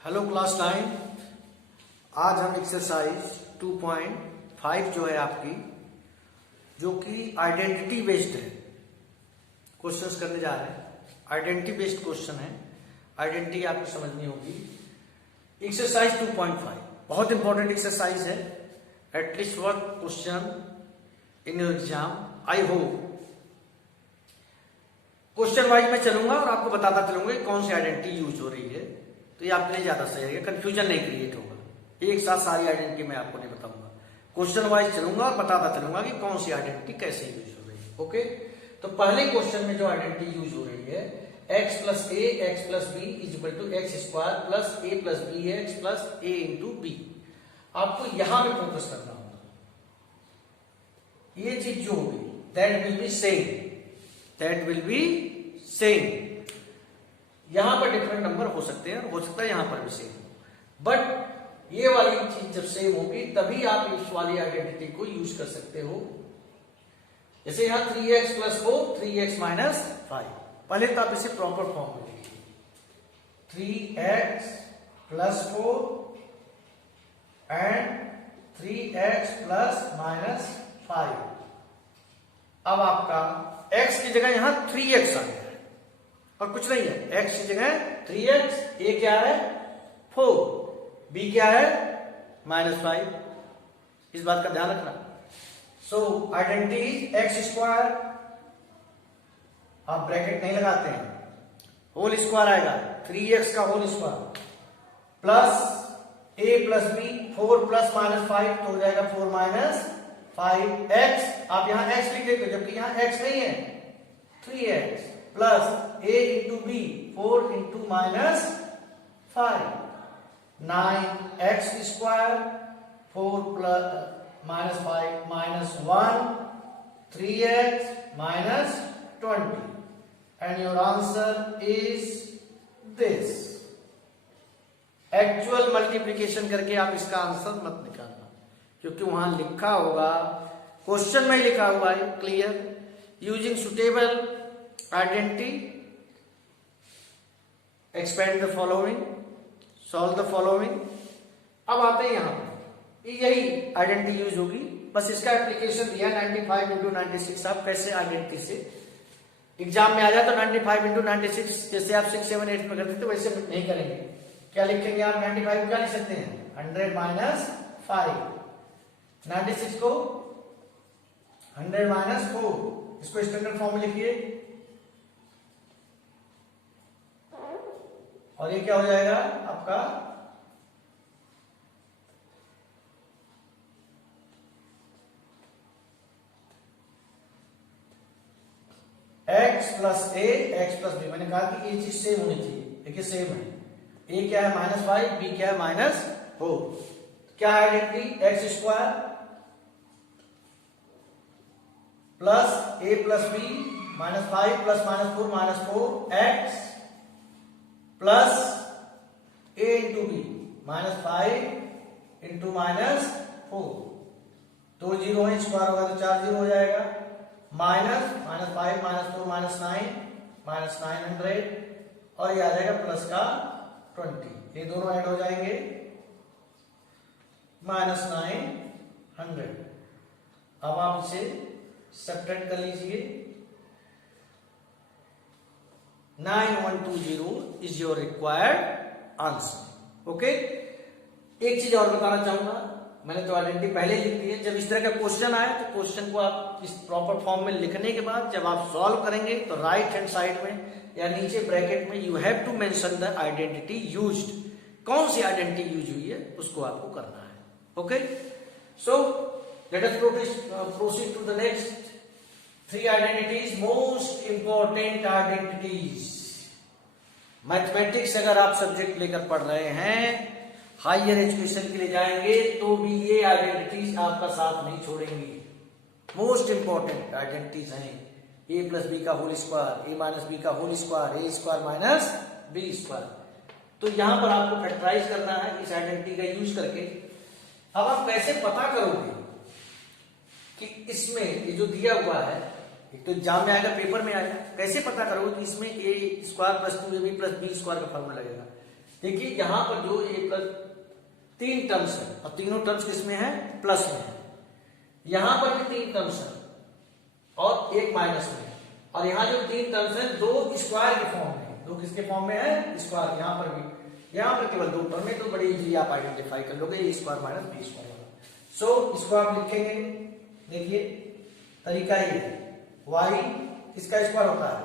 Hello class 9। आज हम exercise 2.5 जो है आपकी, जो कि आइडेंटिटी बेस्ड है, क्वेश्चंस करने जा रहे हैं। आइडेंटिटी बेस्ड क्वेश्चन है, आइडेंटिटी आपको समझनी होगी। एक्सरसाइज 2.5 बहुत इंपॉर्टेंट एक्सरसाइज है। At least one question in your exam, I hope. Question wise मैं चलूंगा और आपको बताता चलूंगा कौन सी आइडेंटिटी यूज हो रही है, तो ये आपके लिए ज्यादा सही रहेगा, कंफ्यूजन नहीं क्रिएट होगा। एक साथ सारी आइडेंटिटी मैं आपको नहीं बताऊंगा, क्वेश्चन वाइज चलूंगा और बताता चलूंगा कि कौन सी आइडेंटिटी कैसे यूज हो रही है। ओके, तो पहले क्वेश्चन में जो आइडेंटिटी यूज हो रही है, x plus a x plus b is equal to x square plus a plus b x plus a into b. आपको यहां पे फोकस करना होगा। ये चीज जो होगी that will be same, that will be same. यहां पर डिफरेंट नंबर हो सकते हैं, हो सकता है यहां पर भी सेम हो, बट ये वाली चीज जब सेम होगी तभी आप इस वाली आइडेंटिटी को यूज कर सकते हो। जैसे यहां 3x प्लस 4 3x माइनस 5। पहले तो आप इसे प्रॉपर फॉर्म में लिखिए, 3x plus 4 and 3x plus minus 5। अब आपका x की जगह यहां 3x आ गया और कुछ नहीं है। x की जगह 3x, a क्या है 4, b क्या है -5। इस बात का ध्यान रखना। सो आइडेंटिटी x स्क्वायर, आप ब्रैकेट नहीं लगाते हैं, होल स्क्वायर आएगा 3x का whole square plus a plus b, 4 plus -5 तो हो जाएगा 4 माइनस 5x। आप यहां x लिख देते हो जबकि यहां x नहीं है, 3x plus a into b 4 into minus 5, 9x square 4 plus -5 minus 1 3x minus 20 and your answer is this. Actual multiplication करके आप इसका आंसर मत निकालना, क्योंकि वहां लिखा होगा, क्वेश्चन में लिखा हुआ है clear, using suitable identity expand the following, solve the following. अब आते हैं यहां पर, यही आइडेंटिटी यूज होगी, बस इसका एप्लीकेशन दिया 95 इंटू 96। आप कैसे आइडेंटिटी से एग्जाम में आ जाए तो 95 इंटू 96 जैसे आप 6, 7, 8 में करते थे वैसे नहीं करेंगे। क्या लिखेंगे आप? 95 क्या लिख सकते हैं? 100 माइनस 5। 96 को 100 माइनस 4, इसको स्टैंडर्ड फॉर्म में लिखिए और ये क्या हो जाएगा आपका x plus a x plus B. मैंने कहा कि ये चीज सेम होनी चाहिए, देखिए सेम है। a क्या है -5, b क्या है -4। क्या है identity? X square plus a plus b -5 plus -4 x plus a into b -5 into -4। 2 zero है, स्क्वायर होगा तो 4 जीरो हो जाएगा। माइनस -5 -4 -9 900 और ये आ जाएगा प्लस का 20। ये दोनों ऐड हो जाएंगे -900। अब आप इसे सब्ट्रैक्ट कर लीजिए। 9120 is your required answer. Okay, एक चीज और बताना चाहूंगा, मैंने तो आइडेंटिटी पहले लिख दी है। जब इस तरह का क्वेश्चन आए तो क्वेश्चन को आप इस प्रॉपर फॉर्म में लिखने के बाद जब आप सॉल्व करेंगे तो राइट हैंड साइड में या नीचे ब्रैकेट में you have to mention the identity used. कौन सी आइडेंटिटी यूज हुई है उसको आपको करना है। Okay, so let us proceed to the next 3 identities, most important identities. Mathematics अगर आप सब्जेक्ट लेकर पढ़ रहे हैं, हायर एजुकेशन के लिए जाएंगे तो भी ये आइडेंटिटीज आपका साथ नहीं छोड़ेंगी। मोस्ट इंपॉर्टेंट आइडेंटिटीज हैं a प्लस बी का whole square, a minus B का whole square, a square minus B square. तो यहां पर आपको फैक्टराइज करना है इस आइडेंटिटी का यूज करके। अब आप कैसे पता करोगे कि इसमें ये जो दिया हुआ है, एक तो एग्जाम में आएगा, पेपर में आएगा, कैसे पता करोगे कि इसमें a square plus 2ab plus B square का फॉर्मूला लगेगा? देखिए यहां पर जो ए प्लस 3 टर्म्स है और तीनों टर्म्स किसमें है, प्लस में है। यहां पर भी 3 टर्म्स है और एक माइनस में है। और यहां जो 3 टर्म्स है 2 स्क्वायर के फॉर्म में, 2 किसके फॉर्म में है, स्क्वायर। यहां पर भी, यहां पर केवल 2 टर्म है, तो बड़ी इजीली आप आइडेंटिफाई कर लोगे, ए स्क्वायर माइनस बी स्क्वायर। सो इसको आप लिखेंगे, देखिए तरीका ये है, y किसका स्क्वायर होता है,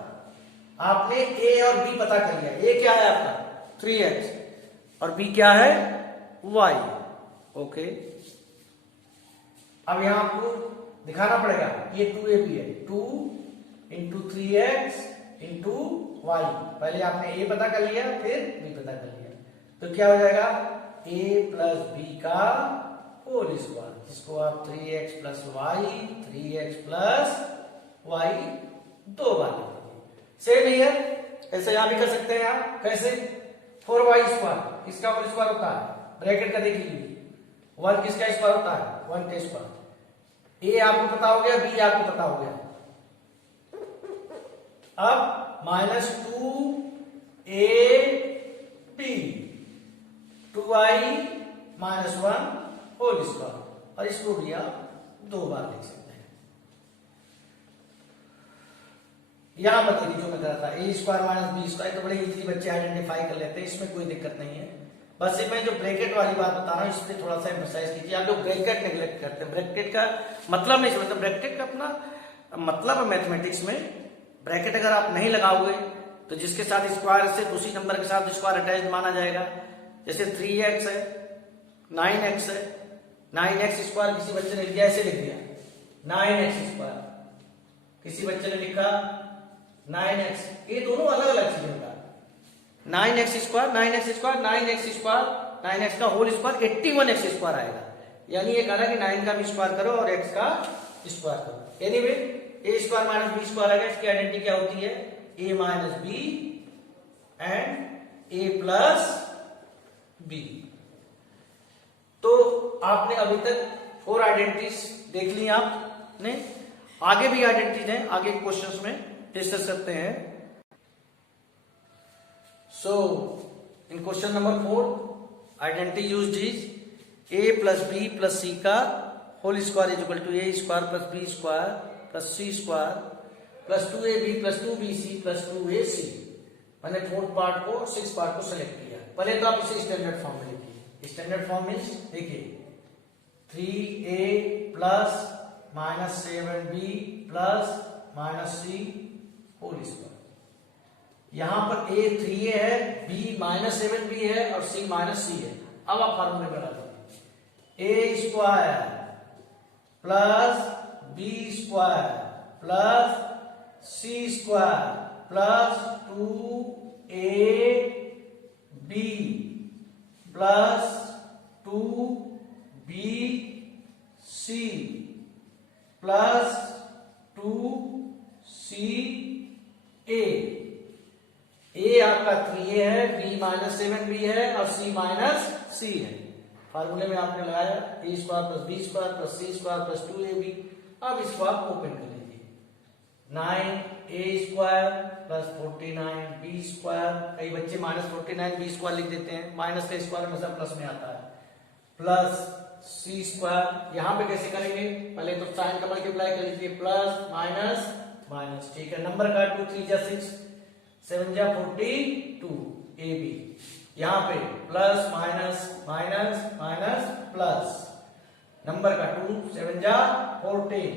आपने a और b पता कर लिया। a क्या है आपका 3x और b क्या है y। ओके, अब यहां आपको दिखाना पड़ेगा, ये 2ab है, 2 इंटू 3x इंटू y। पहले आपने a पता कर लिया, फिर b पता कर लिया, तो क्या हो जाएगा a प्लस b का होल स्क्वायर, जिसको आप 3x plus y, 3x plus y 2 बार लिखेंगे। सेम है, ऐसे यहां भी कर सकते हैं आप। कैसे, 4y स्क्वायर इसका होल स्क्वायर होता है, ब्रैकेट का देख लीजिए, 1 किसका स्क्वायर होता है, 1 का स्क्वायर। a आपको पता हो गया, b आपको पता हो गया। अब minus 2ab 2y minus 1 whole square, और इसको भी आप 2 बार लिख सकते हैं। यहां पर देखिए जो मैं कह रहा था, ए स्क्वायर माइनस बी स्क्वायर, तो बड़े इजीली बच्चे आइडेंटिफाई कर लेते हैं, इसमें कोई दिक्कत नहीं है। बस ये मैं जो ब्रैकेट वाली बात बता रहा हूं, इसलिए थोड़ा सा एम्फसाइज कीजिए। आप लोग ब्रैकेट नेग्लेक्ट करते हैं, ब्रैकेट का मतलब नहीं समझते। ब्रैकेट का अपना मतलब है मैथमेटिक्स में, ब्रैकेट अगर आप नहीं लगाओगे तो जिसके साथ स्क्वायर से उसी नंबर के साथ स्क्वायर अटैच माना जाएगा। जैसे 3x है, 9x है, 9x स्क्वायर किसी बच्चे ने लिखा, ऐसे लिख दिया 9x स्क्वायर, किसी बच्चे ने लिखा 9x, ये दोनों अलग अलग चीजें होता है। 9x square, 9x square, 9x square, 9x का होल स्क्वायर 81x स्क्वायर आएगा। यानी ये कह रहा है कि 9 का भी स्क्वायर करो और x का स्क्वायर करो। Anyway a square minus B square आएगा, इसकी आइडेंटिटी क्या होती है, a minus b and a plus b. तो आपने अभी तक 4 आइडेंटिटीज देख ली आपने, आगे भी आइडेंटिटीज हैं, आगे क्वेश्चंस में डिस्कस करते हैं। So in question number 4 identity used is a plus B plus सी का whole square is equal to a square plus B square plus C square plus 2ab plus 2bc plus 2ac। मैंने 4th part को 6th part को select किया। पहले तो आप इसे standard form में लिखिए। स्टैंडर्ड फॉर्म मीन्स देखिए 3a plus minus 7b plus minus c whole square. यहां पर a 3a है, b माइनस 7b है और c माइनस c है। अब आप फार्मूले में डाल दीजिए, a square plus b square plus c square plus 2ab plus 2bc plus 2ca। a आपका 3a है, b माइनस 7b है और c माइनस c है। फार्मूले में आपने लगाया a square plus b square plus c square plus 2ab। अब इसको आप ओपन कर लीजिए, 9a square plus 49b square, कई बच्चे माइनस 49b स्क्वायर लिख देते हैं, माइनस का स्क्वायर हमेशा प्लस में आता है, प्लस c स्क्वायर। यहां पे कैसे करेंगे, पहले तो साइन का मल्टीप्लाई कर लीजिए, प्लस माइनस माइनस, ठीक है। नंबर का 2 3 जा 6 7 जा 42 ab। यहां पे plus minus minus minus plus, number का 2 7 जा 14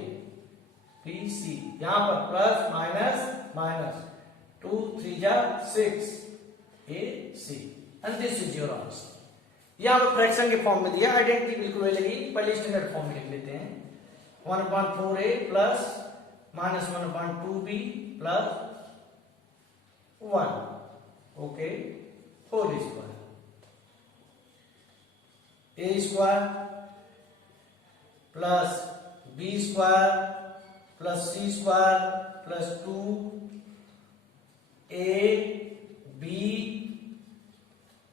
bc। यहां पर प्लस माइनस माइनस 2 3 जा 6 ac and this is your answer. यहां पर फ्रैक्शन के फॉर्म में दिया, आइडेंटिटी बिल्कुल वही लगी। पहले स्टैंडर्ड फॉर्म में लिख लेते हैं, 1/4a plus minus 1/2b plus 1, okay, whole square. a square plus b square plus c square plus 2ab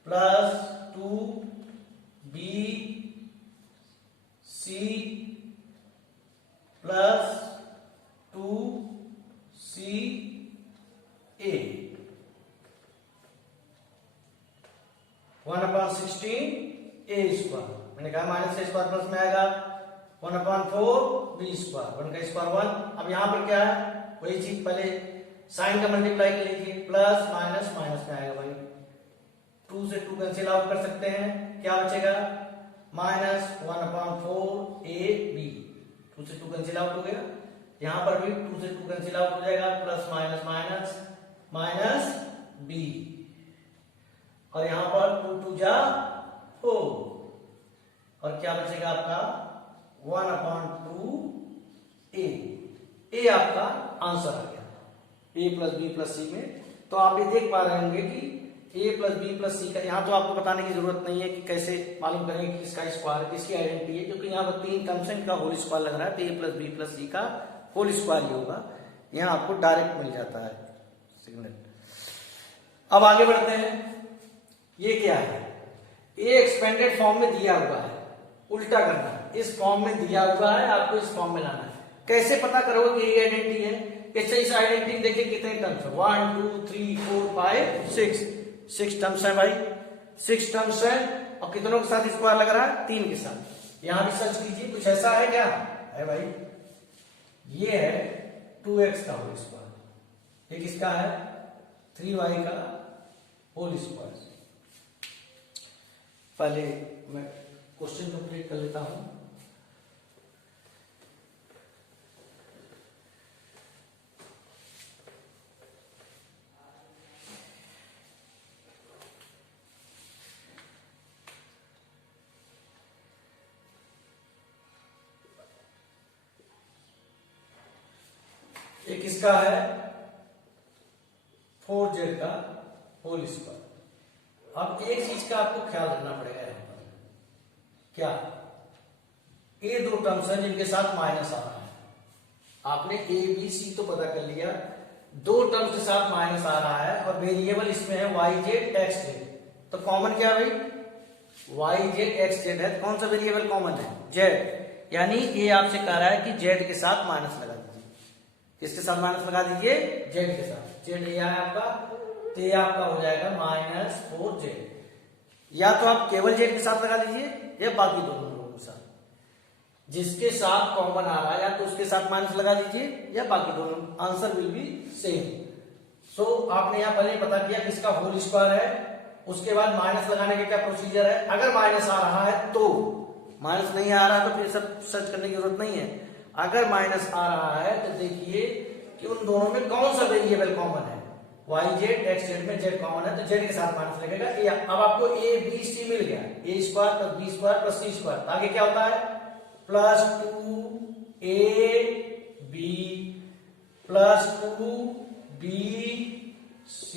plus 2bc plus 2ca। 1/16 a square, मैंने कहा माइनस a स्क्वायर प्लस में आएगा 1/4 b स्क्वायर, 1 का square 1। अब यहाँ पर क्या है, वही चीज पहले साइन का मल्टीप्लाई कर लीजिए, प्लस माइनस माइनस में आएगा भाई, 2 से 2 कैंसिल आउट कर सकते हैं, क्या बचेगा माइनस 1/4 a b, 2 से 2 कैंसिल आउट हो गया, यहां पर भी 2 से 2 कैंसिल आउट हो जाएगा, plus minus minus minus b, और यहां पर 2 2 जा 4, और क्या बचेगा आपका 1/2 a आपका आंसर आ गया a प्लस बी प्लस सी में। तो आप ये देख पा रहे होंगे कि a प्लस बी प्लस सी का, यहाँ तो आपको बताने की जरूरत नहीं है कि कैसे मालूम करेंगे कि किसका स्क्वायर है, किसकी आइडेंटिटी है, क्योंकि यहाँ पर 3 टर्म्स हैं, इनका होल स्क्वायर लग रहा है, तो a प्लस बी प्लस सी का होल स्क्वायर ही होगा, यहाँ आपको डायरेक्ट मिल जाता है सिग्नल। अब आगे बढ़ते हैं, ये क्या है, a एक्सपेंडेड फॉर्म में दिया हुआ है, उल्टा करना, इस फॉर्म में दिया हुआ है, आपको इस फॉर्म में लाना है। कैसे पता करोगे कि ये आइडेंटिटी है, इससे इस आइडेंटिटी देखिए कितने टर्म्स है, 1 2 3 4 5 6 टर्म्स है भाई, 6 टर्म्स है, और कितनों के साथ स्क्वायर लग रहा है, 3 के साथ। यहां भी सर्च कीजिए, कुछ ऐसा है क्या, है भाई, ये है 2x का होल स्क्वायर, ये किसका है 3y का होल स्क्वायर। पहले मैं क्वेश्चन कंप्लीट कर लेता हूं। ये किसका है 4z का होल स्क्वायर। अब एक चीज का आपको ख्याल रखना पड़ेगा यहां पर, क्या, ये 2 टर्म्स हैं जिनके साथ माइनस आ रहा है, आपने a b c तो पता कर लिया, 2 टर्म्स के साथ माइनस आ रहा है, और वेरिएबल इसमें है yz xz, तो कॉमन क्या है भाई yz xz है, कौन सा वेरिएबल कॉमन है z, यानी ये आपसे कह रहा है कि z के साथ माइनस लगा दीजिए, किसके साथ माइनस लगा दीजिए, z के साथ, z ये है आपका, तो ये आपका हो जाएगा -4z, या तो आप केवल z के साथ लगा दीजिए या बाकी दोनों लोगों के साथ, जिसके साथ कॉमन आ रहा है या तो उसके साथ माइनस लगा दीजिए या बाकी दोनों, आंसर विल बी सेम। सो आपने यहां पहले पता किया किसका होल स्क्वायर है, उसके बाद माइनस लगाने का क्या प्रोसीजर है, अगर माइनस आ रहा है तो, माइनस नहीं आ रहा तो फिर सब सर्च करने की जरूरत नहीं है, अगर माइनस आ रहा है तो देखिए कि उन दोनों में कौन सा वेरिएबल कॉमन है, yz xz में z कॉमन है, तो z के साथ माइनस लगेगा। अब आपको a b c मिल गया, a square plus b square plus c square, आगे क्या होता है +2 a b plus 2 b c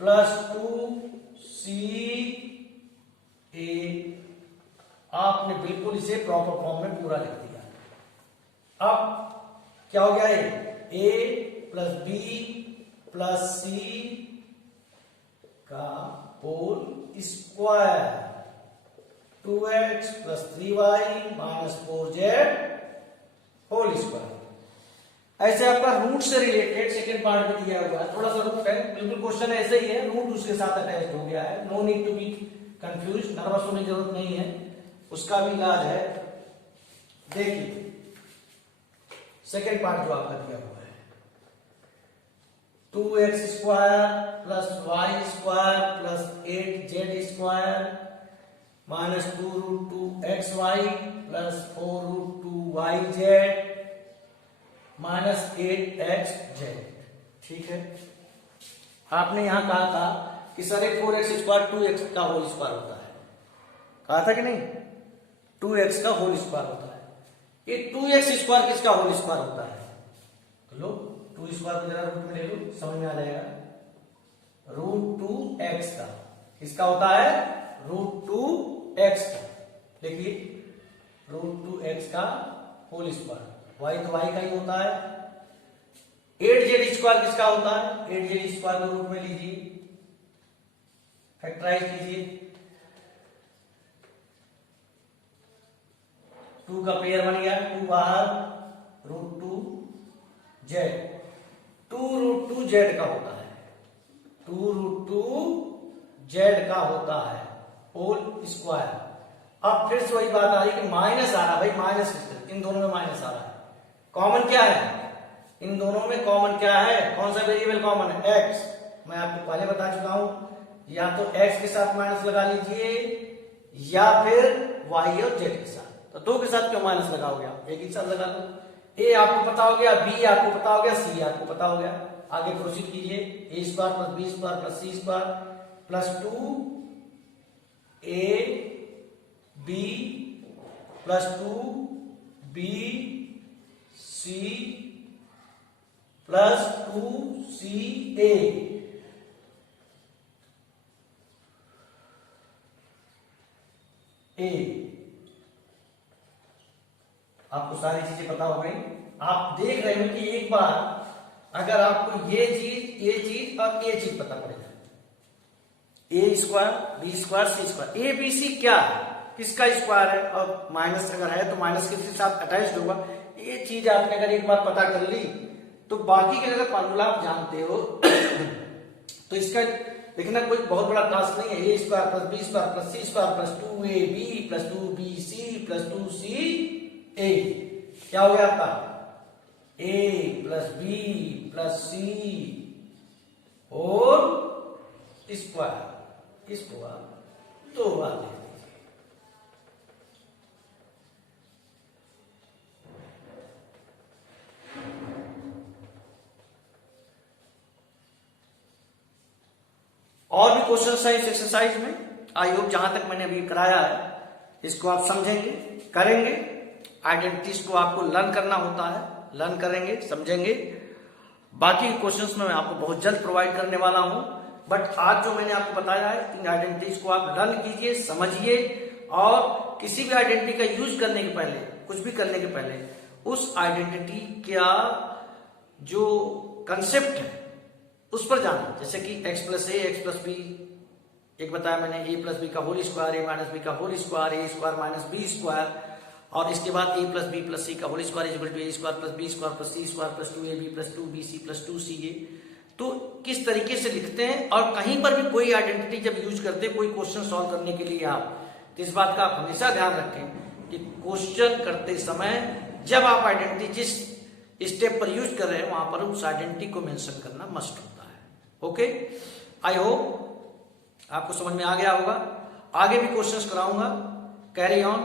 plus 2 c a, आपने बिल्कुल इसे प्रॉपर फॉर्म में पूरा लिख दिया। अब क्या हो गया, ये a plus b plus c का whole square, 2x plus 3y minus 4z whole square. ऐसे आपका रूट से रिलेटेड सेकेंड पार्ट में दिया हुआ है, थोड़ा सा रूट है, बिल्कुल क्वेश्चन ऐसे ही है, रूट उसके साथ अटैच हो गया है, no need to be confuse, nervous होने की जरूरत नहीं है, उसका भी इलाज है। देखिए सेकेंड पार्ट जो आपका दिया हुआ है, 2x square plus y square plus 8z square minus 2√2xy plus 4√2yz minus 8xz, ठीक है। आपने यहां कहा था कि सर 4x स्क्वायर 2x का होल स्क्वायर होता है, कहा था कि नहीं, 2x का होल स्क्वायर होता है, ये 2x स्क्वायर किसका होल स्क्वायर होता है, तो लो 2 स्क्वायर को जरा रूट में ले लो, समझ में आ जाएगा, √2x का, किसका होता है √2x का, देखिए √2x का होल स्क्वायर, y तो y का ही होता है, 8z स्क्वायर किसका होता है, 8z स्क्वायर को रूट में लीजिए, फैक्टराइज कीजिए, 2 का पेयर बन गया, 2 बाहर √2z, 2√2z का होता है, 2√2z जेड का होता है होल स्क्वायर। अब फिर से वही बात आ रही कि माइनस आ रहा है भाई, माइनस इन दोनों में माइनस आ रहा है। कॉमन क्या है इन दोनों में? कॉमन क्या है? कौन सा वेरिएबल कॉमन है? एक्स। मैं आपको पहले बता चुका हूं, या तो एक्स के साथ माइनस लगा लीजिए या फिर वाई और जेड के साथ। तो दो के साथ क्यों माइनस लगाओगे आप? एक ही साथ लगा लो। ए आपको पता हो गया, बी आपको पता हो गया, सी आपको पता हो गया। आगे प्रोसीड कीजिए। A square plus B square plus C square plus 2 A B plus 2 B C plus 2 C A. आपको सारी चीजें पता हो गई। आप देख रहे हो कि एक बार अगर आपको ये चीज और ये चीज पता पड़ेगा, A square B square C square, A B C क्या है, किसका स्क्वायर है, और माइनस अगर है तो माइनस किसके साथ अटैच्ड होगा। ये चीज आपने अगर एक बार पता कर ली तो बाकी के अगर फॉर्मूला आप जानते हो तो इसका देखना कोई बहुत बड़ा टास्क नहीं है। A square plus B square plus C square plus 2ab plus 2bc plus 2ca क्या हो गया आपका? A plus B plus C और स्क्वायर। इसको आप दो बार लिख दीजिए। और भी क्वेश्चन है इस एक्सरसाइज में। आई होप जहां तक मैंने अभी कराया है इसको आप समझेंगे, करेंगे। आइडेंटिटीज को आपको लर्न करना होता है, लर्न करेंगे, समझेंगे। बाकी क्वेश्चंस में मैं आपको बहुत जल्द प्रोवाइड करने वाला हूं, बट आज जो मैंने आपको बताया है इन आइडेंटिटीज को आप लर्न कीजिए, समझिए, और किसी भी आइडेंटिटी का यूज करने के पहले, कुछ भी करने के पहले उस आइडेंटिटी का जो कंसेप्ट है उस पर जाना। जैसे कि x plus a x plus b, एक बताया मैंने, ए प्लस बी का whole square, a minus B का whole square, a square minus B square, और इसके बाद ए प्लस बी प्लस सी का whole square is equal to a square plus B square plus C square plus 2ab plus 2bc plus 2ca। तो किस तरीके से लिखते हैं, और कहीं पर भी कोई आइडेंटिटी जब यूज करते हैं कोई क्वेश्चन सॉल्व करने के लिए आप, तो इस बात का आप हमेशा ध्यान रखें कि क्वेश्चन करते समय जब आप आइडेंटिटी जिस स्टेप पर यूज कर रहे हैं वहां पर उस आइडेंटिटी को मेंशन करना मस्ट होता है। ओके, आई होप आपको समझ में आ गया होगा। आगे भी क्वेश्चंस कराऊंगा। Carry on.